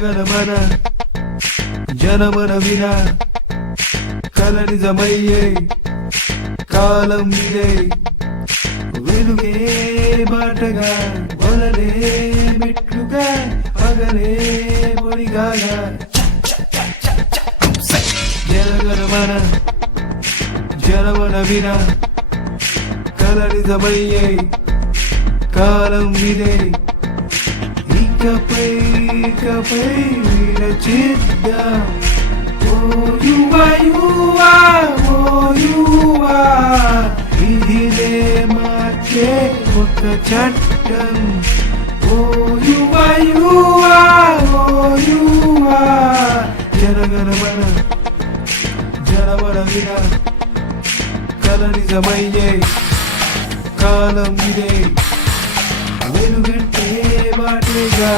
జనగణమన జనమన విన కల నిజమయ్యే కాలం ఇదే వెలుగే బాటగా వలలే మెట్లుగా పగలే పొడిగాగా జనగణమన జనమన విన కల నిజమయ్యే కాలం ఇదే ఇకపై విరచిద్దాం ఓ యువా ఇదిలే మార్చే ఒక చట్టం ఓ యువా జనగణమన జనమన విన కల నిజమయ్యే కాలం ఇదే వెలుగంటే బాటగా